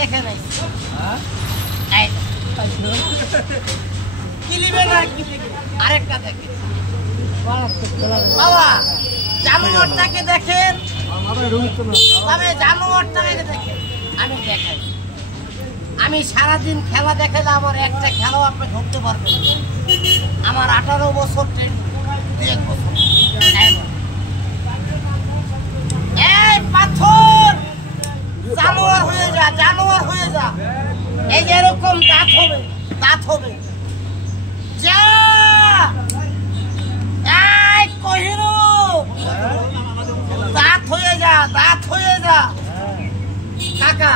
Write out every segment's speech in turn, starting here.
দেখেন কিলিবে না আরেকটা দেখেন বাবা জানোয়ারটাকে দেখেন তবে জানোয়ারটাকে দেখেন আমি দেখাই আমি সারাদিন খেলা দেখালে আমার একটা খেলাও আপনি ধরতে পারবেন আমার 18 বছর ট্রেন 2 বছর এই পাথর জানোয়ার হয়ে যা এই যে এরকম দাঁত হবে যা এই কহিরু দাঁত হয়ে যা কাকা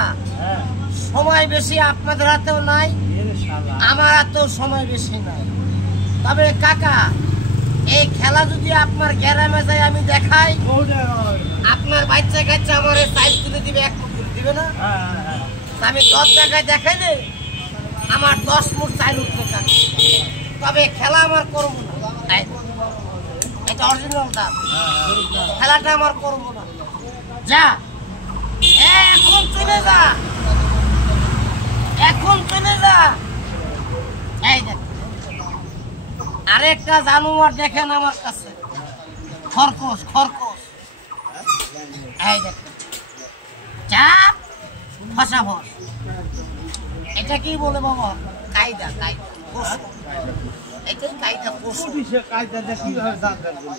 সময় বেশি আপনাদের হাতেও নাই আমার হাতেও সময় বেশি নাই তবে কাকা এই খেলা যদি আপনার গ্রামে যায় আমি দেখাই আপনার বাচ্চা কাচ্চা আমার সাইজ তুলে দিবে 1 ফুট দিবে না আমি 10 জায়গায় দেখাইলে আমার 10 ফুট চাইল উঠবে তবে খেলা আমার করবো না এটা অরিজিনাল দাম খেলাটা আমার করবো না যা এখন চলে যা এই দেখ আরেকটা জানোয়ার দেখেন আমার কাছে খরগোশ এই দেখ যা ফসা ফস এটা কি বলে বাবা কায়দা এটাই কায়দা পশু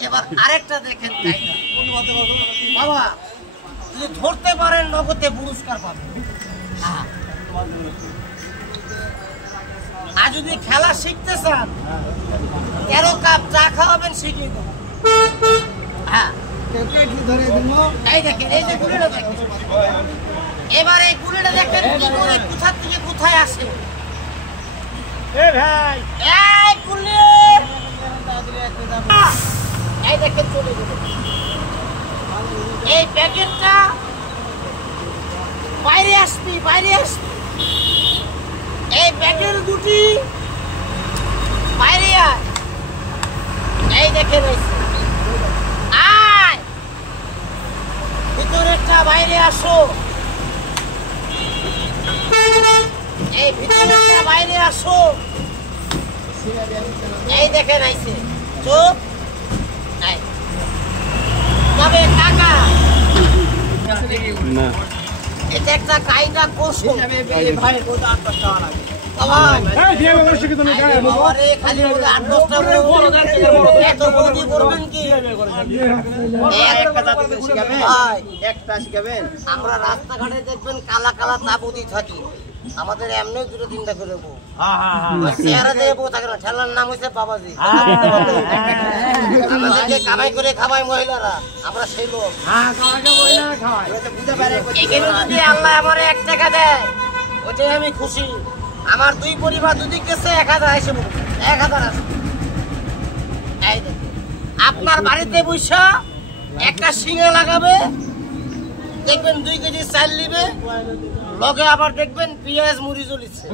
এবার আরেকটা দেখেন কায়দা বাবা যদি ধরতে পারেন নগদে পুরস্কার পাবেন আর যদি খেলা শিখতে চান 13 কাপ চা খাওয়াবেন শিখিয়ে দেবেন হ্যাঁ এই দেখেন এই যে গুলিটা দেখেন এবার এই গুলিটা দেখেন কি করে কোথা থেকে কোথায় আসে এই গুলি এই দেখেন চলে গেল এই প্যাকেটটা বাইরে আসবি এই প্যাকেট দুটি বাইরে আয় এই দেখেন আয় ভিতরেরটা বাইরে আসো এই ভিতরেরটা বাইরে আসো এই দেখেন আইছে চুপ তবে কাকা না এটা একটা কায়দা কৌশল ভাই আমরা রাস্তাঘাটে দেখবেন কালা কালা তাবুদি থাকি আমাদের এমনি 2-3টা করে চেহারা দিয়ে বউ থাকে না ঠেলার নাম হচ্ছে বাবাজি আমাদেরকে কামাই করে খাওয়াই মহিলারা আমরা সেই লোক যদি আল্লাহ আমার 1 টাকা দেয় ওটাই আমি খুশি আমার 2 পরিবার দুদিক গেছে 1000 এসে 1000 আছে আপনার বাড়িতে বসে একটা শিঙা লাগাবে দেখবেন 2 কেজি চাল নিবে লগে আবার দেখবেন পেঁয়াজ মুড়ি জ্বলিছে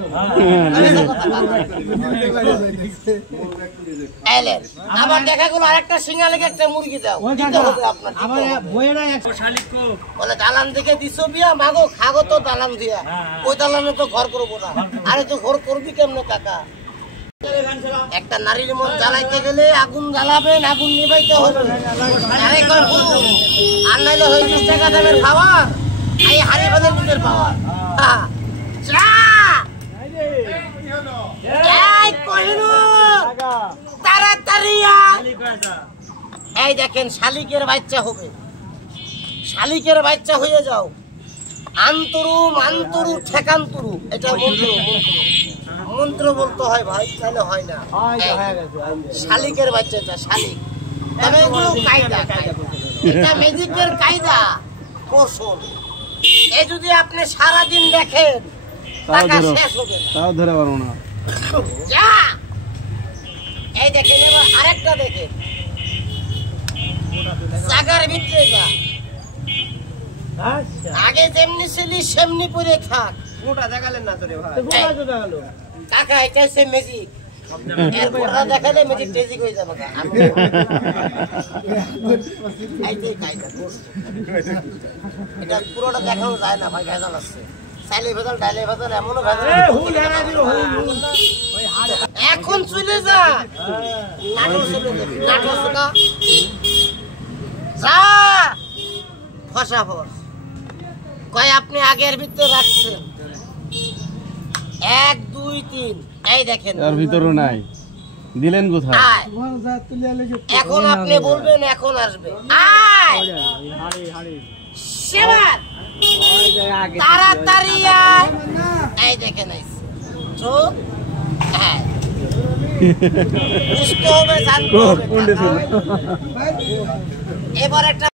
আবার দেখা গেল আরেকটা শিঙা লেগে একটা মুরগি দাও বলে দালান থেকে দিছো বিয়া মাগো খাগো তো দালান দিয়া ওই দালানে তো ঘর করবো না আরে তো ঘর করবি কেমনে কাকা একটা নারীর মন জ্বালাইতে গেলে আগুন জ্বালাবেন আগুন নিবাইতে হবে আরে কয় পুরো আর নাইলে 20 টাকা দামের খাবার এই হাড়ি বাঁধে নিজের পাওয়ার তাড়াতাড়ি এই দেখেন শালিকের বাচ্চা হবে শালিকের বাচ্চা হয়ে যাও আন্তরু ঠেকান্তরু এটা মন্ত্র বলতে হয় ভাই তাহলে হয় না শালিকের বাচ্চা এটা শালিক তবে এগুলো কায়দা এটা ম্যাজিকের কায়দা কৌশল এই যদি আপনি সারাদিন দেখেন টাকা শেষ হবে না তাও ধরে পারবো না যা এই দেখেন এবার আরেকটা দেখেন জায়গার ভিতরে যা আচ্ছা আগে যেমনি ছিলি সেমনি পড়ে থাক গোটা দেখালেন না তোরে ভাই গোটা তো দেখালো কাকা এটা হচ্ছে ম্যাজিক এর গোটা দেখালে ম্যাজিক টেজিক হয়ে যাবে আমি এইটাই কায়দা এটা পুরোটা দেখানো যায় না ভাই ভেজাল আছে চাইলে ভেজাল ডাইলে ভেজাল এমনও ভেজাল এখন চলে যা নাটক শোনা যা ফসা ফস কয় আপনি আগের ভিতরে রাখছেন 1 2 3 এই দেখেন এর ভিতরও নাই দিলেন কোথায় এখন আপনি বলবেন এখন আসবে আয় সেবার তাড়াতাড়ি আয় এই দেখেন চোখ হ্যাঁ বুঝতে হবে জানতে হবে এবার একটা